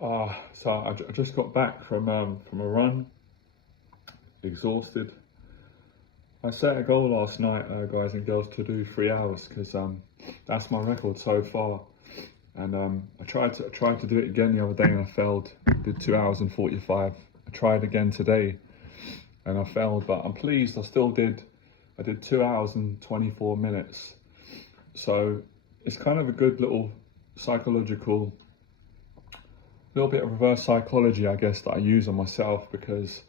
I just got back from a run, exhausted. I set a goal last night, guys and girls, to do 3 hours because that's my record so far. And I tried to do it again the other day and I failed. Did 2 hours and 45. I tried again today and I failed, but I'm pleased. I did 2 hours and 24 minutes. So it's kind of a good little psychological, little bit of reverse psychology, I guess, that I use on myself, because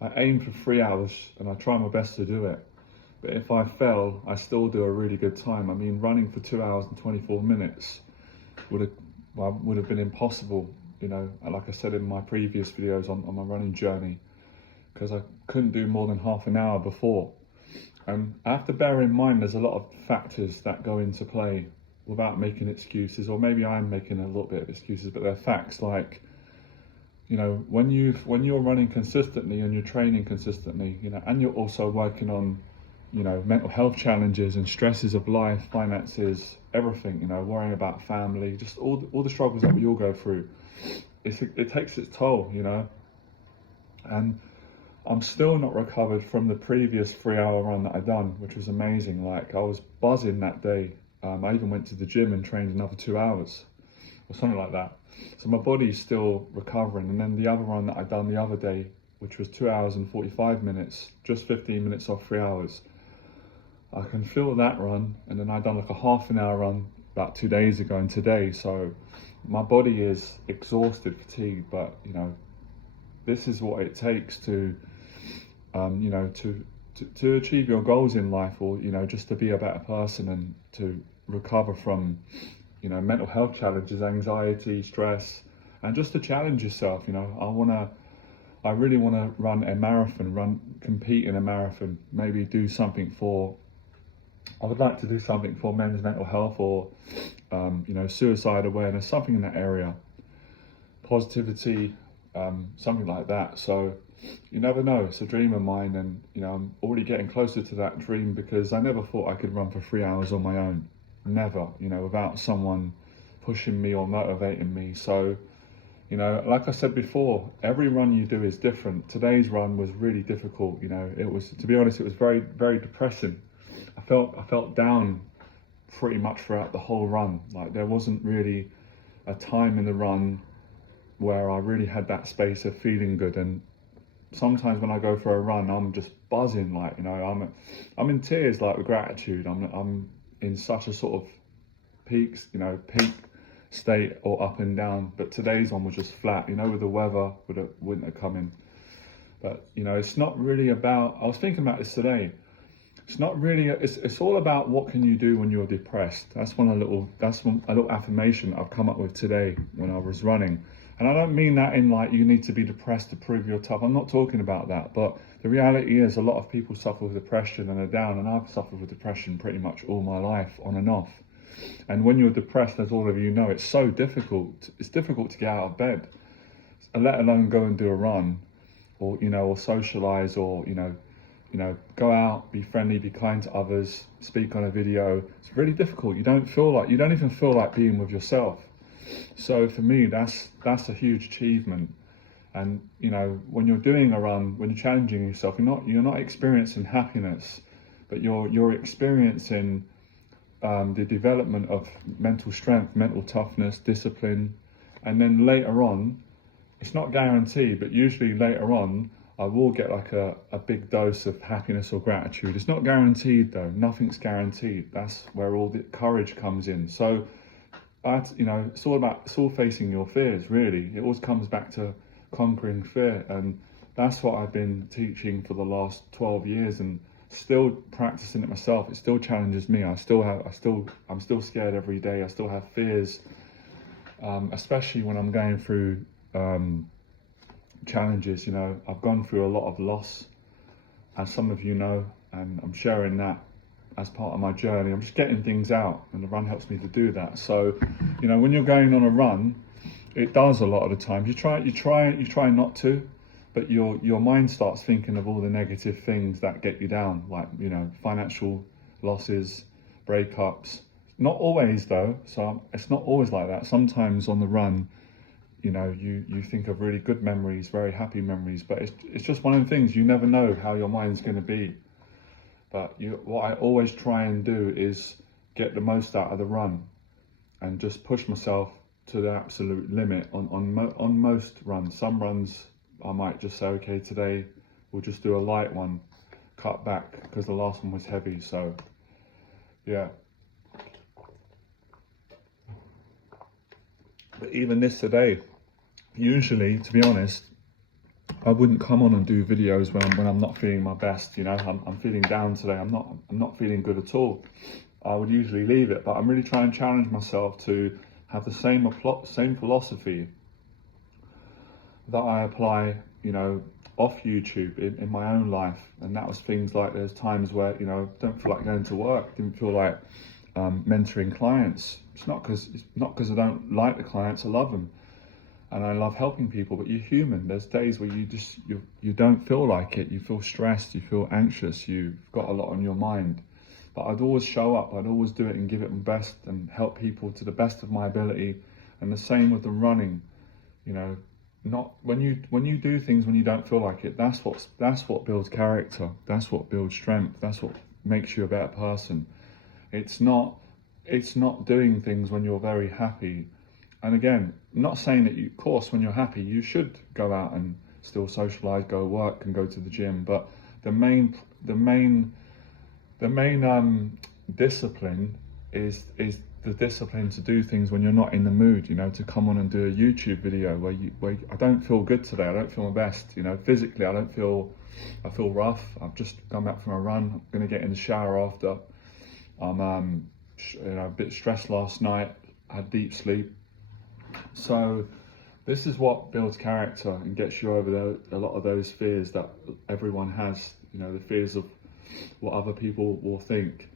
I aim for 3 hours and I try my best to do it. But if I fail, I still do a really good time. I mean, running for 2 hours and 24 minutes would have been impossible, like I said in my previous videos on my running journey, because I couldn't do more than half an hour before. And I have to bear in mind there's a lot of factors that go into play without making excuses, or maybe I'm making a little bit of excuses, but they're facts. Like, when you're running consistently and you're training consistently, and you're also working on, mental health challenges and stresses of life, finances, everything, worrying about family, just all the struggles that we all go through, it takes its toll, and I'm still not recovered from the previous 3 hour run that I done, which was amazing. Like, I was buzzing that day. I even went to the gym and trained another 2 hours or something like that. So my body's still recovering. And then the other run that I done the other day, which was 2 hours and 45 minutes, just 15 minutes off 3 hours. I can feel that run. And then I done like a half an hour run about 2 days ago and today. So my body is exhausted, fatigued, but this is what it takes to to achieve your goals in life, or just to be a better person and to recover from mental health challenges, anxiety, stress, and just to challenge yourself. I really want to run a marathon, compete in a marathon, maybe do something I would like to do something for men's mental health, or suicide awareness, something in that area, positivity, something like that. So you never know, it's a dream of mine, and I'm already getting closer to that dream, because I never thought I could run for 3 hours on my own, never, without someone pushing me or motivating me. So like I said before, every run you do is different. Today's run was really difficult. It was, to be honest, it was very, very depressing. I felt down pretty much throughout the whole run. Like, there wasn't really a time in the run where I really had that space of feeling good. And sometimes when I go for a run, I'm just buzzing, like, I'm in tears, like, with gratitude. I'm in such a sort of peak state, or up and down. But today's one was just flat, with the weather, with the winter coming. But it's not really about, I was thinking about this today, it's not really, it's all about what can you do when you're depressed. That's a little affirmation I've come up with today when I was running. And I don't mean that in like you need to be depressed to prove you're tough. I'm not talking about that. But the reality is, a lot of people suffer with depression and are down. And I've suffered with depression pretty much all my life, on and off. And when you're depressed, as all of you know, it's so difficult. It's difficult to get out of bed, let alone go and do a run, or or socialize, or go out, be friendly, be kind to others, speak on a video. It's really difficult. You don't even feel like being with yourself. So for me, that's a huge achievement. And when you're doing a run, when you're challenging yourself, you're not experiencing happiness, but you're experiencing the development of mental strength, mental toughness, discipline. And then later on, it's not guaranteed, but usually later on, I will get like a big dose of happiness or gratitude. It's not guaranteed though, nothing's guaranteed. That's where all the courage comes in. So it's all facing your fears, really. It always comes back to conquering fear. And that's what I've been teaching for the last 12 years, and still practicing it myself. It still challenges me. I'm still scared every day. I still have fears, especially when I'm going through challenges. I've gone through a lot of loss, as some of you know, and I'm sharing that as part of my journey. I'm just getting things out, and the run helps me to do that. So, when you're going on a run, it does a lot of the times. You try not to, but your mind starts thinking of all the negative things that get you down, like financial losses, breakups. Not always though. So it's not always like that. Sometimes on the run, you know, you think of really good memories, very happy memories, but it's just one of the things, you never know how your mind's going to be. But what I always try and do is get the most out of the run and just push myself to the absolute limit on most runs. Some runs I might just say, okay, today we'll just do a light one, cut back, because the last one was heavy. So yeah. But even this today, usually, to be honest, I wouldn't come on and do videos when I'm not feeling my best. You know, I'm feeling down today. I'm not feeling good at all. I would usually leave it, but I'm really trying to challenge myself to have the same philosophy that I apply, you know, off YouTube in my own life. And that was things like, there's times where, you know, don't feel like going to work, didn't feel like mentoring clients. It's not because I don't like the clients, I love them. And I love helping people, but you're human. There's days where you don't feel like it. You feel stressed, you feel anxious, you've got a lot on your mind. But I'd always show up, I'd always do it and give it my best and help people to the best of my ability. And the same with the running, you know, not when you do things when you don't feel like it, that's what builds character, that's what builds strength, that's what makes you a better person. It's not doing things when you're very happy. And again, not saying that of course, when you're happy, you should go out and still socialize, go work and go to the gym. But the main discipline is the discipline to do things when you're not in the mood. You know, to come on and do a YouTube video where I don't feel good today. I don't feel my best. You know, physically, I feel rough. I've just come back from a run. I'm gonna get in the shower after. I'm you know, a bit stressed last night. I had deep sleep. So this is what builds character and gets you over a lot of those fears that everyone has, you know, the fears of what other people will think.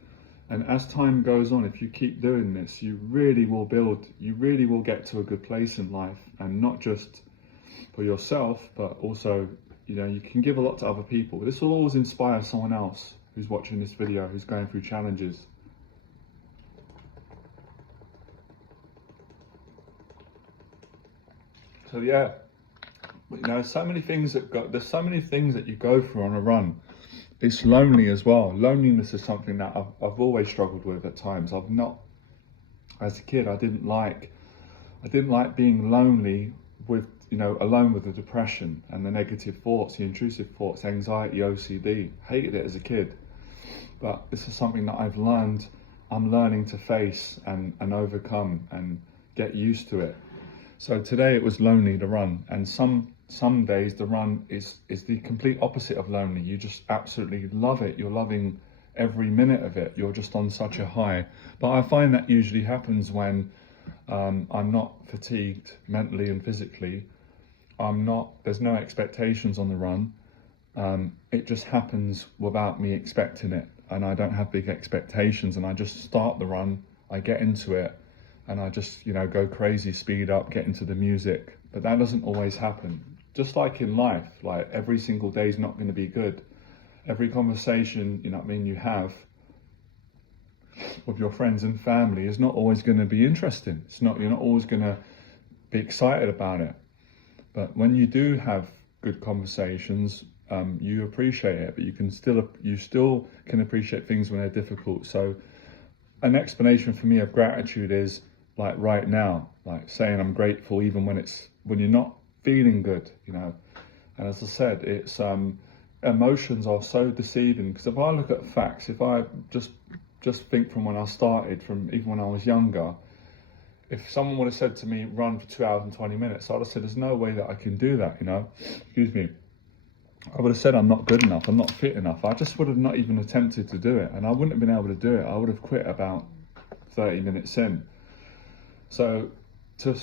And as time goes on, if you keep doing this, you really will get to a good place in life, and not just for yourself, but also, you know, you can give a lot to other people. This will always inspire someone else who's watching this video, who's going through challenges. So yeah, you know, so many things there's so many things that you go through on a run. It's lonely as well. Loneliness is something that I've always struggled with at times. As a kid, I didn't like being lonely with, you know, alone with the depression and the negative thoughts, the intrusive thoughts, anxiety, OCD. Hated it as a kid. But this is something that I'm learning to face and overcome and get used to it. So today it was lonely, the run, and some days the run is the complete opposite of lonely. You just absolutely love it. You're loving every minute of it. You're just on such a high. But I find that usually happens when I'm not fatigued mentally and physically. There's no expectations on the run. It just happens without me expecting it, and I don't have big expectations, and I just start the run, I get into it, and I just, you know, go crazy, speed up, get into the music. But that doesn't always happen. Just like in life, like every single day is not going to be good. Every conversation, you know what I mean, you have with your friends and family is not always going to be interesting. You're not always going to be excited about it. But when you do have good conversations, you appreciate it, but you still can appreciate things when they're difficult. So an explanation for me of gratitude is like right now, like saying I'm grateful even when you're not feeling good, you know. And as I said, it's emotions are so deceiving, because if I look at facts, if I just think from when I started, from even when I was younger, if someone would have said to me, run for 2 hours and 20 minutes, I'd have said, there's no way that I can do that, you know. Excuse me. I would have said I'm not good enough, I'm not fit enough. I just would have not even attempted to do it, and I wouldn't have been able to do it. I would have quit about 30 minutes in. So to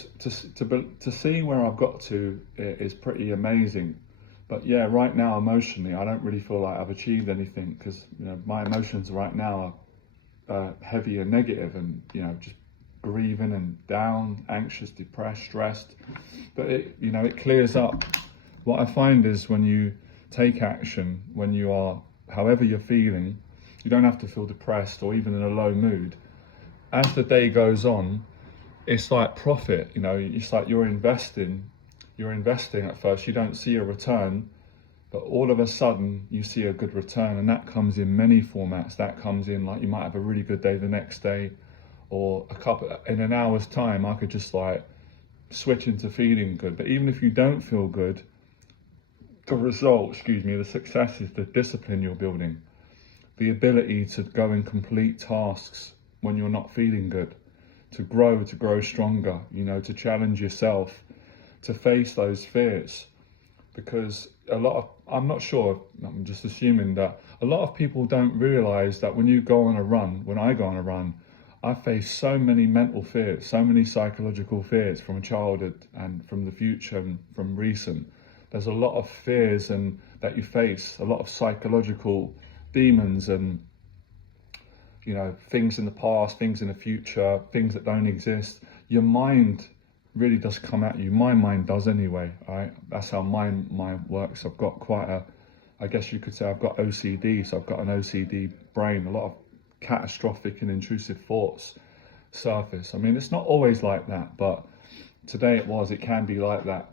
see where I've got to is pretty amazing. But yeah, right now emotionally, I don't really feel like I've achieved anything, because, you know, my emotions right now are heavy and negative, and, you know, just grieving and down, anxious, depressed, stressed. But it clears up. What I find is when you take action, when you are, however you're feeling, you don't have to feel depressed or even in a low mood. As the day goes on, it's like profit, you know, it's like you're investing at first, you don't see a return, but all of a sudden you see a good return, and that comes in many formats. That comes in like you might have a really good day the next day, or in an hour's time, I could just like switch into feeling good. But even if you don't feel good, the result, the success is the discipline you're building, the ability to go and complete tasks when you're not feeling good, to grow stronger, you know, to challenge yourself, to face those fears. Because I'm not sure, I'm just assuming that a lot of people don't realize that when I go on a run, I face so many mental fears, so many psychological fears from childhood and from the future and from recent. There's a lot of fears and that you face, a lot of psychological demons and, you know, things in the past, things in the future, things that don't exist. Your mind really does come at you. My mind does anyway, right? That's how my mind works. I've got I guess you could say I've got OCD, so I've got an OCD brain. A lot of catastrophic and intrusive thoughts surface. I mean, it's not always like that, but today it can be like that.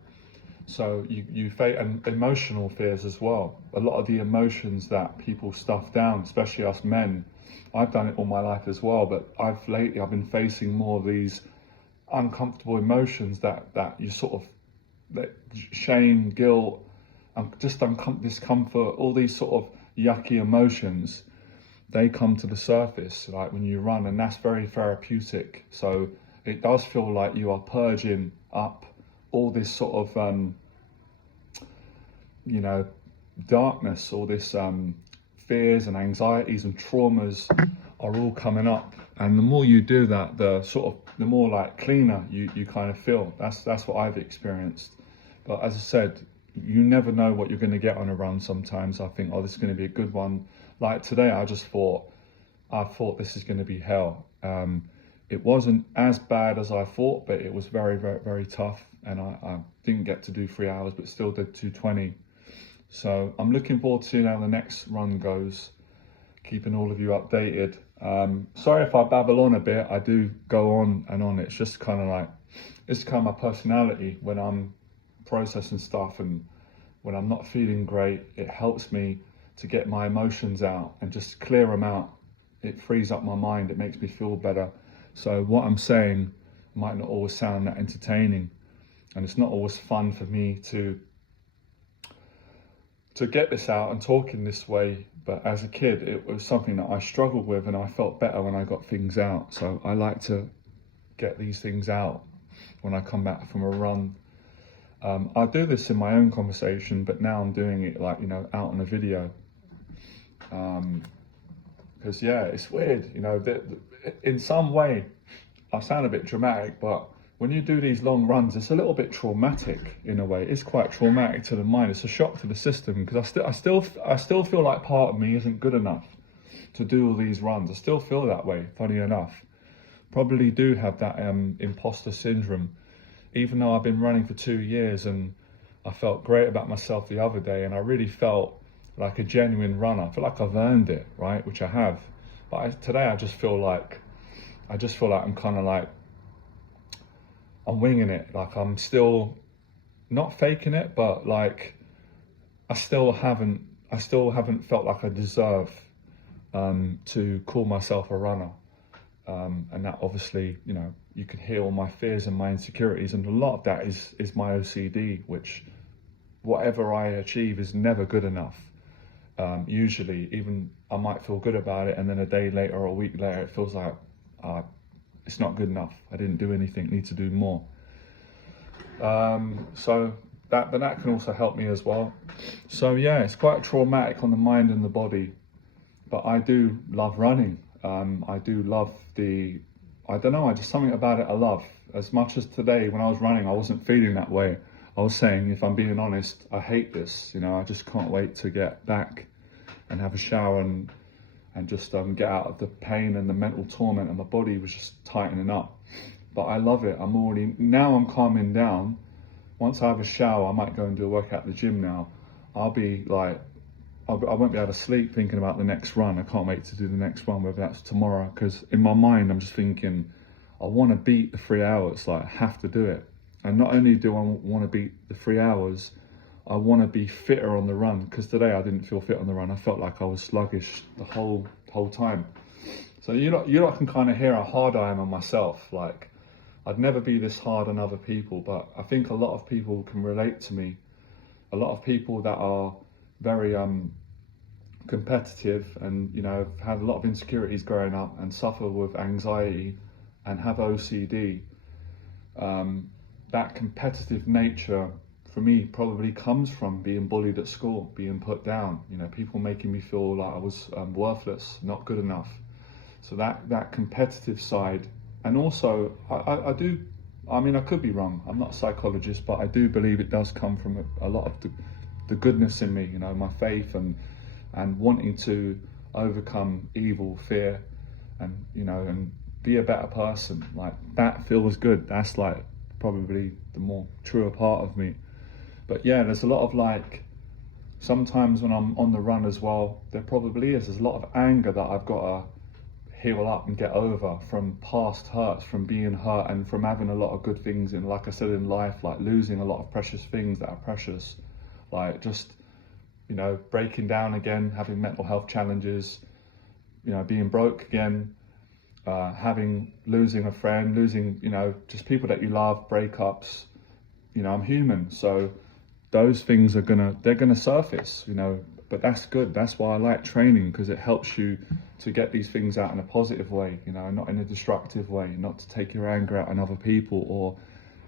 So you face emotional fears as well. A lot of the emotions that people stuff down, especially us men, I've done it all my life as well, but I've been facing more of these uncomfortable emotions that you that shame, guilt, discomfort, all these sort of yucky emotions, they come to the surface like when you run, and that's very therapeutic. So it does feel like you are purging up all this sort of you know, darkness, all this fears and anxieties and traumas are all coming up. And the more you do that, the more like cleaner you kind of feel. That's what I've experienced. But as I said, you never know what you're going to get on a run. Sometimes I think, oh, this is going to be a good one. Like today, I thought this is going to be hell. It wasn't as bad as I thought, but it was very, very, very tough. And I didn't get to do 3 hours, but still did 2:20. So I'm looking forward to seeing how the next run goes, keeping all of you updated. Sorry if I babble on a bit. I do go on and on. It's just kind of like, it's kind of my personality. When I'm processing stuff and when I'm not feeling great, it helps me to get my emotions out and just clear them out. It frees up my mind. It makes me feel better. So what I'm saying might not always sound that entertaining, and it's not always fun for me to get this out and talk in this way. But as a kid, it was something that I struggled with, and I felt better when I got things out. So I like to get these things out when I come back from a run. I do this in my own conversation, but now I'm doing it like, you know, out on a video. Because yeah, it's weird, you know, in some way, I sound a bit dramatic, but when you do these long runs, it's a little bit traumatic in a way. It's quite traumatic to the mind. It's a shock to the system, because I still feel like part of me isn't good enough to do all these runs. I still feel that way, funny enough. Probably do have that imposter syndrome, even though I've been running for 2 years, and I felt great about myself the other day, and I really felt like a genuine runner. I feel like I've earned it, right? Which I have. But today I just feel like I'm kind of like, I'm winging it. Like I'm still not faking it, but like I still haven't felt like I deserve to call myself a runner. And that obviously, you know, you can hear all my fears and my insecurities, and a lot of that is my OCD, which whatever I achieve is never good enough. Usually, even I might feel good about it, and then a day later or a week later, it feels like it's not good enough. I didn't do anything, need to do more. So that can also help me as well. So yeah, it's quite traumatic on the mind and the body, but I do love running. I do love I don't know, just something about it I love. As much as today when I was running, I wasn't feeling that way. I was saying, if I'm being honest, I hate this, you know, I just can't wait to get back and have a shower and just get out of the pain and the mental torment, and my body was just tightening up. But I love it. I'm calming down. Once I have a shower, I might go and do a workout at the gym now. I'll be like, I won't be able to sleep thinking about the next run. I can't wait to do the next one, whether that's tomorrow, because in my mind, I'm just thinking, I want to beat the 3 hours, like I have to do it. And not only do I want to beat the 3 hours, I want to be fitter on the run, because today I didn't feel fit on the run. I felt like I was sluggish the whole time. So you lot can kind of hear how hard I am on myself. Like, I'd never be this hard on other people, but I think a lot of people can relate to me. A lot of people that are very competitive and, you know, have had a lot of insecurities growing up and suffer with anxiety and have OCD. That competitive nature for me probably comes from being bullied at school, being put down, you know, people making me feel like I was worthless, not good enough. So that competitive side, and also I do, I mean, I could be wrong, I'm not a psychologist, but I do believe it does come from a lot of the goodness in me, you know, my faith and wanting to overcome evil, fear, and, you know, and be a better person. Like, that feels good. That's like probably the more truer part of me. But yeah, there's a lot of, like, sometimes when I'm on the run as well, there probably is, there's a lot of anger that I've got to heal up and get over from past hurts, from being hurt and from having a lot of good things in, like I said, in life, like losing a lot of precious things that are precious, like just, you know, breaking down again, having mental health challenges, you know, being broke again, losing a friend, losing, you know, just people that you love, breakups. You know, I'm human, so those things they're gonna surface, you know, but that's good. That's why I like training, because it helps you to get these things out in a positive way, you know, not in a destructive way, not to take your anger out on other people or,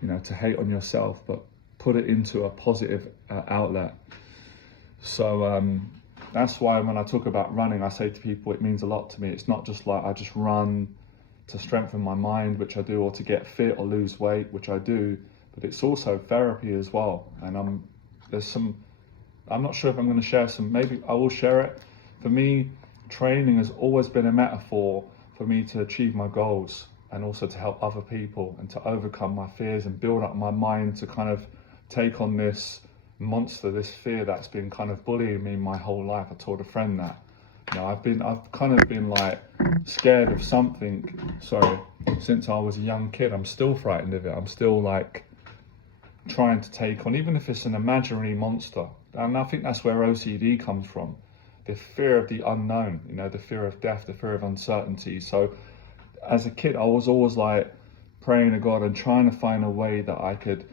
you know, to hate on yourself, but put it into a positive outlet. So that's why when I talk about running, I say to people it means a lot to me. It's not just like I just run to strengthen my mind, which I do, or to get fit or lose weight, which I do, but it's also therapy as well. And I'm not sure if I'm going to share some, maybe I will share it. For me, training has always been a metaphor for me to achieve my goals, and also to help other people and to overcome my fears and build up my mind to kind of take on this monster, this fear that's been kind of bullying me my whole life. I told a friend that, you know, I've kind of been like scared of something, since I was a young kid. I'm still frightened of it. I'm still like trying to take on, even if it's an imaginary monster. And I think that's where OCD comes from. The fear of the unknown, you know, the fear of death, the fear of uncertainty. So as a kid, I was always like praying to God and trying to find a way that I could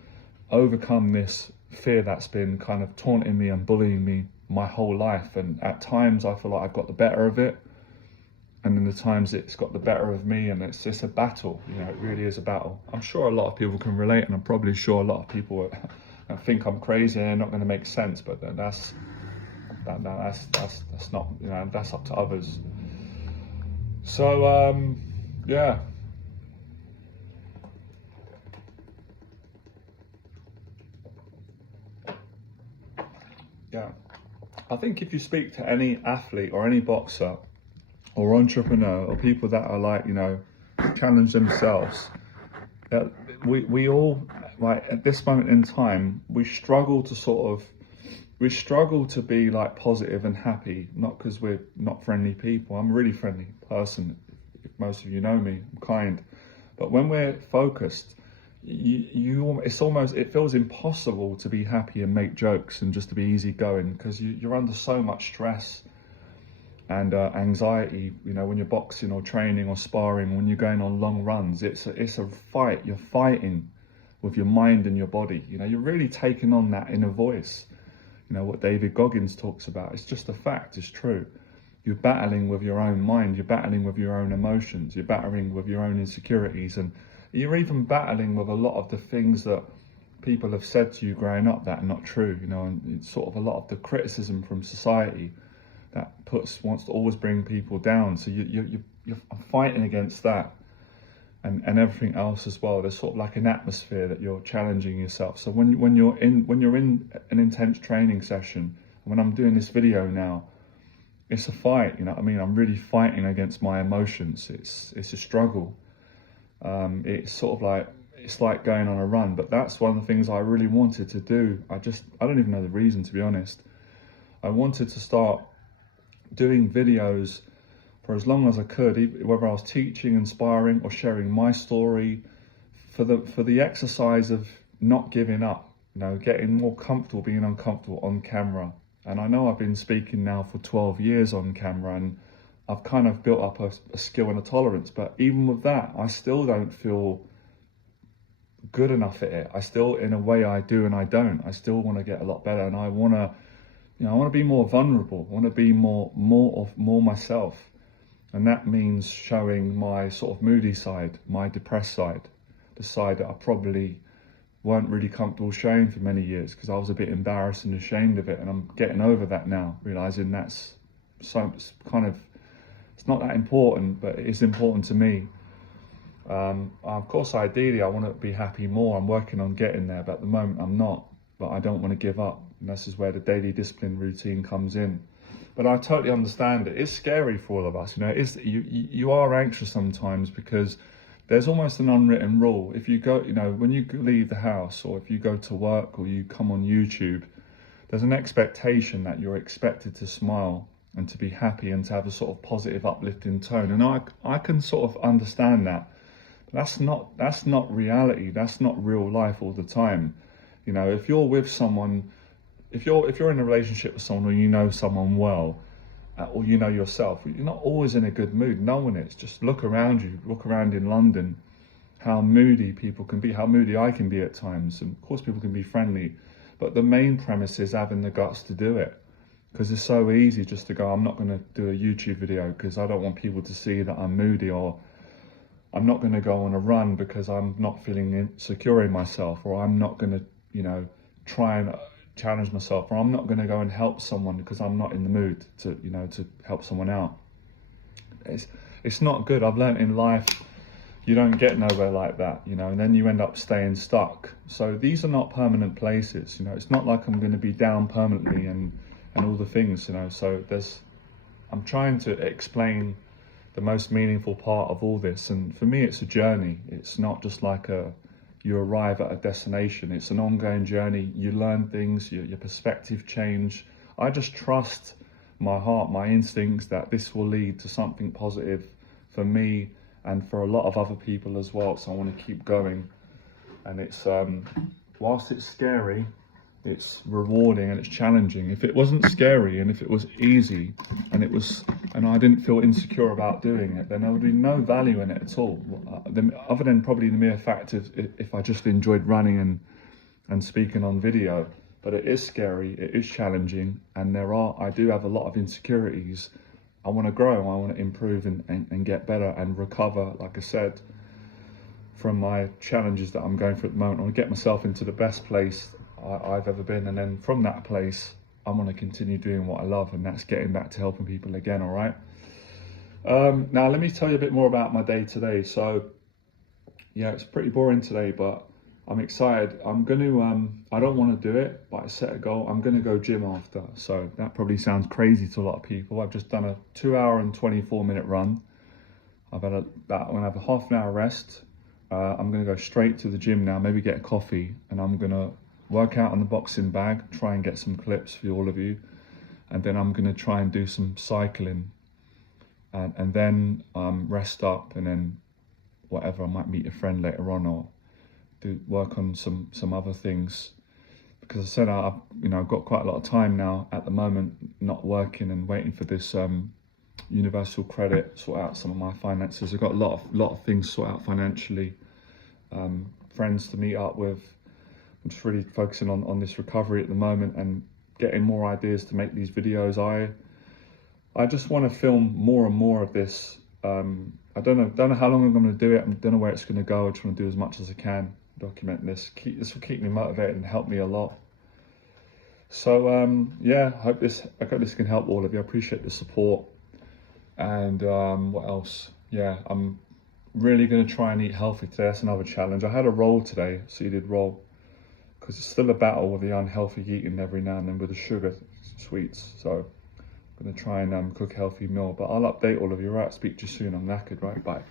overcome this fear that's been kind of taunting me and bullying me my whole life. And at times I feel like I've got the better of it, and then the times it's got the better of me, and it's just a battle. You know, it really is a battle. I'm sure a lot of people can relate, and I'm probably sure a lot of people think I'm crazy and they're not going to make sense, but that's not, you know, that's up to others. So yeah. Yeah, I think if you speak to any athlete or any boxer or entrepreneur or people that are like, you know, challenge themselves, that we all, like, at this moment in time, we struggle to be like positive and happy, not because we're not friendly people. I'm a really friendly person. If most of you know me, I'm kind. But when we're focused, it feels impossible to be happy and make jokes and just to be easygoing, because you're under so much stress and anxiety. You know, when you're boxing or training or sparring, when you're going on long runs, it's a fight. You're fighting with your mind and your body. You know, you're really taking on that inner voice. You know, what David Goggins talks about. It's just a fact. It's true. You're battling with your own mind. You're battling with your own emotions. You're battling with your own insecurities, and you're even battling with a lot of the things that people have said to you growing up that are not true, you know, and it's sort of a lot of the criticism from society that wants to always bring people down. So you're fighting against that, and everything else as well. There's sort of like an atmosphere that you're challenging yourself. So when you're in an intense training session, when I'm doing this video now, it's a fight, you know what I mean? I'm really fighting against my emotions. It's a struggle. It's sort of like, it's like going on a run, but that's one of the things I really wanted to do. I don't even know the reason, to be honest. I wanted to start doing videos for as long as I could, whether I was teaching, inspiring, or sharing my story, for the exercise of not giving up, getting more comfortable being uncomfortable on camera. And I know I've been speaking now for 12 years on camera, and I've kind of built up a skill and a tolerance, but even with that, I still don't feel good enough at it. I still, in a way, I do and I don't. I still want to get a lot better, and I want to, I want to be more vulnerable. I want to be more myself, and that means showing my sort of moody side, my depressed side, the side that I probably weren't really comfortable showing for many years because I was a bit embarrassed and ashamed of it, and I'm getting over that now, realizing that's it's not that important, but it's important to me. Of course, ideally, I want to be happy more. I'm working on getting there, but at the moment I'm not. But I don't want to give up. And this is where the daily discipline routine comes in. But I totally understand it. It's scary for all of us. You are anxious sometimes because there's almost an unwritten rule. If you go, when you leave the house, or if you go to work, or you come on YouTube, there's an expectation that you're expected to smile and to be happy and to have a sort of positive, uplifting tone. And I can sort of understand that. That's not reality. That's not real life all the time. If you're with someone, if you're in a relationship with someone, or you know someone well, or you know yourself, you're not always in a good mood. No one is. Just look around you. Look around in London, how moody people can be, how moody I can be at times. And of course, people can be friendly, but the main premise is having the guts to do it. Because it's so easy just to go, I'm not going to do a YouTube video because I don't want people to see that I'm moody, or I'm not going to go on a run because I'm not feeling secure in myself, or I'm not going to, try and challenge myself, or I'm not going to go and help someone because I'm not in the mood to help someone out. It's not good. I've learned in life, you don't get nowhere like that, and then you end up staying stuck. So these are not permanent places, it's not like I'm going to be down permanently and all the things, so I'm trying to explain the most meaningful part of all this. And for me, it's a journey. It's not just like you arrive at a destination. It's an ongoing journey. You learn things, your perspective change. I just trust my heart, my instincts, that this will lead to something positive for me and for a lot of other people as well. So I want to keep going. And it's, whilst it's scary, it's rewarding and it's challenging. If it wasn't scary and if it was easy and I didn't feel insecure about doing it, then there would be no value in it at all. Other than probably the mere fact of if I just enjoyed running and speaking on video. But it is scary, it is challenging, and I do have a lot of insecurities. I want to grow, I want to improve and get better and recover, like I said, from my challenges that I'm going through at the moment. I want to get myself into the best place I've ever been, and then from that place I want to continue doing what I love, and that's getting back to helping people again. All right, now let me tell you a bit more about my day today. So yeah, it's pretty boring today, but I'm excited. I'm gonna I don't want to do it, but I set a goal. I'm gonna go gym after. So that probably sounds crazy to a lot of people. I've just done a 2 hour and 24-minute run. I'm gonna have a half an hour rest. I'm gonna go straight to the gym now, maybe get a coffee, and I'm gonna work out on the boxing bag, try and get some clips for all of you, and then I'm going to try and do some cycling, and then rest up, and then whatever, I might meet a friend later on, or do work on some other things, because I said I've got quite a lot of time now at the moment, not working and waiting for this universal credit, sort out some of my finances. I've got a lot of things sort out financially, friends to meet up with. I'm just really focusing on this recovery at the moment and getting more ideas to make these videos. I just want to film more and more of this. I don't know how long I'm going to do it. I don't know where it's going to go. I just want to do as much as I can, document this. This will keep me motivated and help me a lot. So yeah, I hope this can help all of you. I appreciate the support. And what else? Yeah, I'm really going to try and eat healthy today. That's another challenge. I had a roll today, seeded roll, because it's still a battle with the unhealthy eating every now and then with the sugar sweets. So I'm going to try and cook a healthy meal. But I'll update all of you, right? Speak to you soon. I'm knackered, right? Bye.